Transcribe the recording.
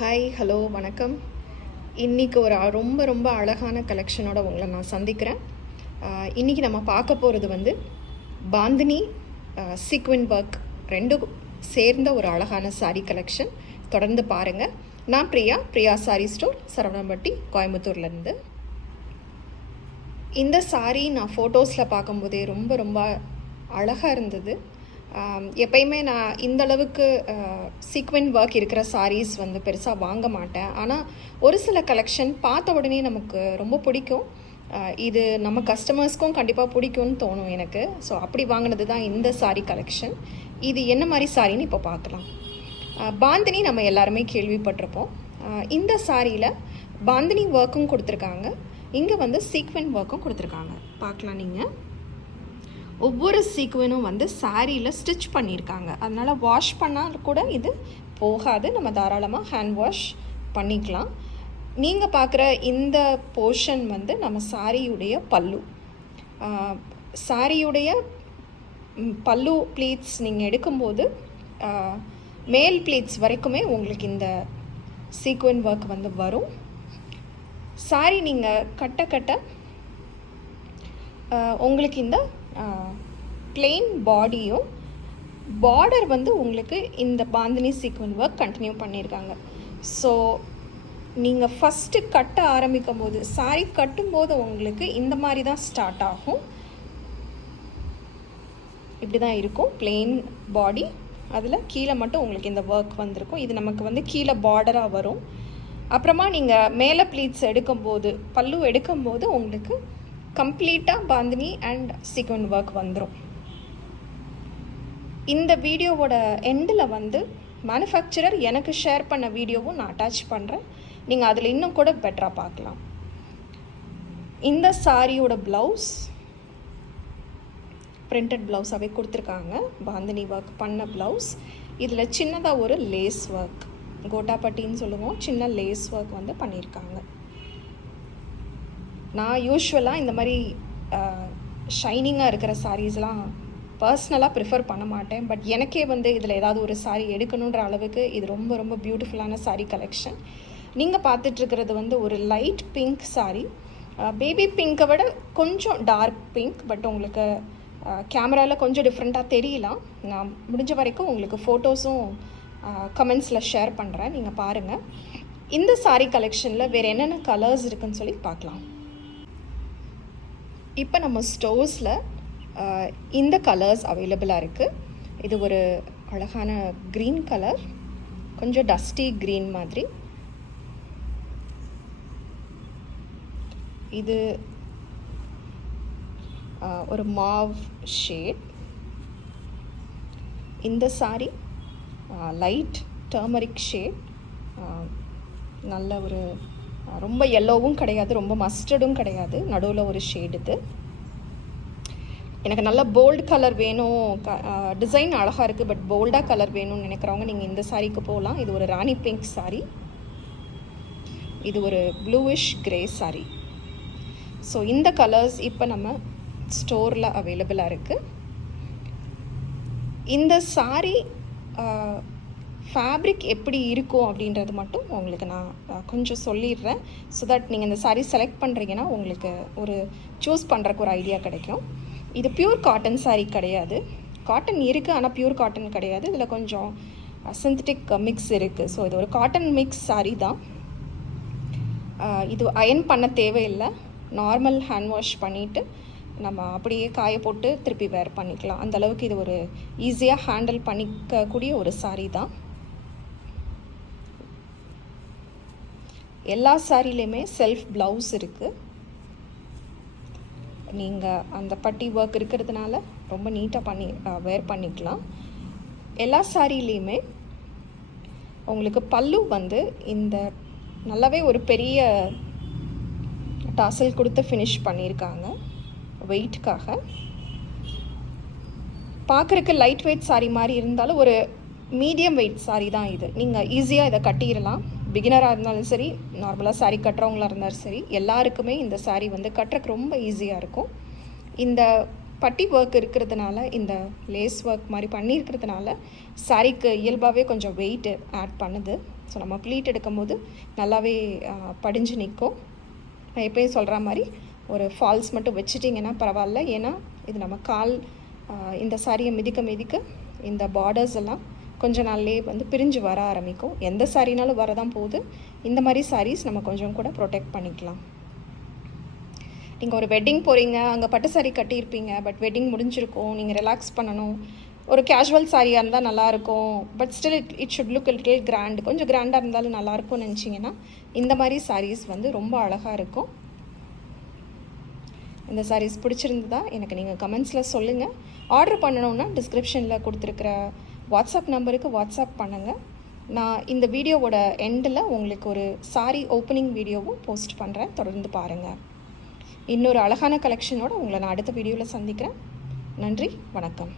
Hi, hello, வணக்கம். இன்றைக்கி ஒரு ரொம்ப ரொம்ப அழகான கலெக்ஷனோட உங்களை நான் சந்திக்கிறேன். இன்றைக்கி நம்ம பார்க்க போகிறது வந்து பாந்தினி சீக்வென் ஒர்க் ரெண்டும் சேர்ந்த ஒரு அழகான சாரீ கலெக்ஷன். தொடர்ந்து பாருங்கள். நான் பிரியா சாரீ ஸ்டோர், சரவணம்பட்டி, கோயம்புத்தூர்லேருந்து. இந்த சாரீ நான் ஃபோட்டோஸில் பார்க்கும்போதே ரொம்ப ரொம்ப அழகாக இருந்தது. எப்பயுமே நான் இந்தளவுக்கு சீக்வென் ஒர்க் இருக்கிற சாரீஸ் வந்து பெருசாக வாங்க மாட்டேன். ஆனால் ஒரு சில கலெக்ஷன் பார்த்த உடனே நமக்கு ரொம்ப பிடிக்கும். இது நம்ம கஸ்டமர்ஸ்க்கும் கண்டிப்பாக பிடிக்கும்னு தோணும் எனக்கு. ஸோ அப்படி வாங்கினது தான் இந்த சாரீ கலெக்ஷன். இது என்ன மாதிரி சாரின்னு இப்போ பார்க்கலாம். பாந்தினி நம்ம எல்லாருமே கேள்விப்பட்டிருப்போம். இந்த சாரியில் பாந்தினி ஒர்க்கும் கொடுத்துருக்காங்க, இங்கே வந்து சீக்வென் ஒர்க்கும் கொடுத்துருக்காங்க. பார்க்கலாம். நீங்கள் ஒவ்வொரு சீக்வெனும் வந்து சாரியில் ஸ்டிச் பண்ணியிருக்காங்க. அதனால் வாஷ் பண்ணால் கூட இது போகாது. நம்ம தாராளமாக ஹேண்ட் வாஷ் பண்ணிக்கலாம். நீங்கள் பார்க்குற இந்த போர்ஷன் வந்து நம்ம சாரியுடைய பல்லு. சாரியுடைய பல்லு ப்ளீட்ஸ் நீங்கள் எடுக்கும்போது மேல் ப்ளீட்ஸ் வரைக்குமே உங்களுக்கு இந்த சீக்வென் ஒர்க் வந்து வரும். சாரி நீங்கள் கட்ட உங்களுக்கு இந்த பிளெயின் பாடியும் பார்டர் வந்து உங்களுக்கு இந்த பாந்தினி சீக்வென் ஒர்க் கண்டினியூ பண்ணியிருக்காங்க. ஸோ நீங்கள் ஃபஸ்ட்டு கட்ட ஆரம்பிக்கும் போது, சாரி கட்டும்போது உங்களுக்கு இந்த மாதிரி தான் ஸ்டார்ட் ஆகும். இப்படி தான் இருக்கும் பிளெயின் பாடி. அதில் கீழே மட்டும் உங்களுக்கு இந்த ஒர்க் வந்திருக்கும். இது நமக்கு வந்து கீழே பார்டராக வரும். அப்புறமா நீங்கள் மேலே ப்ளீட்ஸ் எடுக்கும்போது, பல்லு எடுக்கும்போது உங்களுக்கு கம்ப்ளீட்டாக பாந்தினி அண்ட் சீக்வென் ஒர்க் வந்துடும். இந்த வீடியோவோட எண்டில் வந்து மேனுஃபேக்சரர் எனக்கு ஷேர் பண்ண வீடியோவும் நான் அட்டாச் பண்ணுறேன். நீங்கள் அதில் இன்னும் கூட பெட்டராக பார்க்கலாம். இந்த சாரியோட ப்ளவுஸ் பிரிண்டட் ப்ளவுஸாகவே கொடுத்துருக்காங்க. பாந்தினி ஒர்க் பண்ண ப்ளவுஸ். இதில் சின்னதாக ஒரு லேஸ் ஒர்க், கோட்டாப்பட்டின்னு சொல்லுவோம், சின்ன லேஸ் ஒர்க் வந்து பண்ணியிருக்காங்க. நான் யூஸ்வலாக இந்த மாதிரி ஷைனிங்காக இருக்கிற சாரீஸ்லாம் பர்சனலாக ப்ரிஃபர் பண்ண மாட்டேன். பட் எனக்கே வந்து இதில் ஏதாவது ஒரு சாரீ எடுக்கணுன்ற அளவுக்கு இது ரொம்ப ரொம்ப பியூட்டிஃபுல்லான சாரீ கலெக்ஷன். நீங்கள் பார்த்துட்ருக்கிறது வந்து ஒரு லைட் பிங்க் சாரீ. பேபி பிங்க்கை விட கொஞ்சம் டார்க் பிங்க். பட் உங்களுக்கு கேமராவில் கொஞ்சம் டிஃப்ரெண்ட்டாக தெரியலாம். நான் முடிஞ்ச வரைக்கும் உங்களுக்கு ஃபோட்டோஸும் கமெண்ட்ஸில் ஷேர் பண்ணுறேன், நீங்கள் பாருங்கள். இந்த சாரீ கலெக்ஷனில் வேறு என்னென்ன கலர்ஸ் இருக்குதுன்னு சொல்லி பார்க்கலாம். இப்போ நம்ம ஸ்டோர்ஸில் இந்த கலர்ஸ் அவைலபிளாக இருக்குது. இது ஒரு அழகான க்ரீன் கலர், கொஞ்சம் டஸ்டி க்ரீன் மாதிரி. இது ஒரு மாவ் ஷேட். இந்த சாரி லைட் டர்மரிக் ஷேட். நல்ல ஒரு ரொம்ப எல்லோவும் கிடையாது, ரொம்ப மஸ்டர்டும் கிடையாது, நடுவில் ஒரு ஷேட். இது எனக்கு நல்ல போல்டு கலர் வேணும், டிசைன் அழகாக இருக்குது, பட் போல்டாக கலர் வேணும்னு நினைக்கிறவங்க நீங்கள் இந்த சாரீக்கு போகலாம். இது ஒரு ராணி பிங்க் சாரீ. இது ஒரு ப்ளூவிஷ் கிரே சாரீ. ஸோ இந்த கலர்ஸ் இப்போ நம்ம ஸ்டோரில் அவைலபிளாக இருக்குது. இந்த சாரீ ஃபேப்ரிக் எப்படி இருக்கும் அப்படின்றது மட்டும் உங்களுக்கு நான் கொஞ்சம் சொல்லிடுறேன். ஸோ தட் நீங்கள் இந்த சாரீ செலக்ட் பண்ணுறீங்கன்னா உங்களுக்கு ஒரு சூஸ் பண்ணுறக்கு ஒரு ஐடியா கிடைக்கும். இது பியூர் காட்டன் சாரீ கிடையாது. காட்டன் இருக்குது, ஆனால் பியூர் காட்டன் கிடையாது. இதில் கொஞ்சம் சிந்தட்டிக் மிக்ஸ் இருக்குது. ஸோ இது ஒரு காட்டன் மிக்ஸ் சாரீ தான். இது அயன் பண்ண தேவையில்லை. நார்மல் ஹேண்ட் வாஷ் பண்ணிவிட்டு நம்ம அப்படியே காய போட்டு திருப்பி வேர் பண்ணிக்கலாம். அந்தளவுக்கு இது ஒரு ஈஸியாக ஹேண்டில் பண்ணிக்கக்கூடிய ஒரு சாரீ தான். எல்லா சாரிலையுமே செல்ஃப் ப்ளவுஸ் இருக்குது. நீங்கள் அந்த பட்டி ஒர்க் இருக்கிறதுனால ரொம்ப நீட்டாக வேர் பண்ணிக்கலாம். எல்லா சாரிலையுமே உங்களுக்கு பல்லு வந்து இந்த நல்லாவே ஒரு பெரிய டாசல் கொடுத்து ஃபினிஷ் பண்ணியிருக்காங்க வெயிட்காக. பார்க்குறக்கு லைட் வெயிட் சாரீ மாதிரி இருந்தாலும் ஒரு மீடியம் வெயிட் சாரீ தான் இது. நீங்கள் ஈஸியாக இதை கட்டிடலாம். பிகினராக இருந்தாலும் சரி, நார்மலாக சாரீ கட்டுறவங்களாக இருந்தாலும் சரி, எல்லாருக்குமே இந்த சாரீ வந்து கட்டுறக்கு ரொம்ப ஈஸியாக இருக்கும். இந்த பட்டி ஒர்க் இருக்கிறதுனால, இந்த லேஸ் ஒர்க் மாதிரி பண்ணியிருக்கிறதுனால சாரீக்கு இயல்பாகவே கொஞ்சம் வெயிட் ஆட் பண்ணுது. ஸோ நம்ம ப்ளீட் எடுக்கும்போது நல்லாவே படிஞ்சு நிற்கும். நான் எப்பயும் சொல்கிற மாதிரி ஒரு ஃபால்ஸ் மட்டும் வச்சுட்டிங்கன்னா பரவாயில்ல. ஏன்னா இது நம்ம கால் இந்த சாரியை மிதிக்க மிதிக்க இந்த பார்டர்ஸ் எல்லாம் கொஞ்ச நாள்லேயே வந்து பிரிஞ்சு வர ஆரம்பிக்கும். எந்த சாரினாலும் வரதான் போகுது. இந்த மாதிரி சாரீஸ் நம்ம கொஞ்சம் கூட ப்ரொடெக்ட் பண்ணிக்கலாம். நீங்கள் ஒரு வெட்டிங் போகிறீங்க, அங்கே பட்டு சாரீ கட்டியிருப்பீங்க, பட் வெட்டிங் முடிஞ்சிருக்கும், நீங்கள் ரிலாக்ஸ் பண்ணணும், ஒரு கேஷுவல் சாரியாக இருந்தால் நல்லாயிருக்கும், but still it should look little grand, கொஞ்சம் கிராண்டாக இருந்தாலும் நல்லாயிருக்கும்னு நினச்சிங்கன்னா இந்த மாதிரி சாரீஸ் வந்து ரொம்ப அழகாக இருக்கும். இந்த சாரீஸ் பிடிச்சிருந்ததா எனக்கு நீங்கள் கமெண்ட்ஸில் சொல்லுங்கள். ஆர்டர் பண்ணணுன்னா டிஸ்கிரிப்ஷனில் கொடுத்துருக்குற வாட்ஸ்அப் நம்பருக்கு வாட்ஸ்அப் பண்ணுங்கள். நான் இந்த வீடியோவோட எண்டில் உங்களுக்கு ஒரு சாரீ ஓப்பனிங் வீடியோவும் போஸ்ட் பண்ணுறேன், தொடர்ந்து பாருங்கள். இன்னொரு அழகான கலெக்ஷனோடு உங்களை நான் அடுத்த வீடியோவில் சந்திக்கிறேன். நன்றி, வணக்கம்.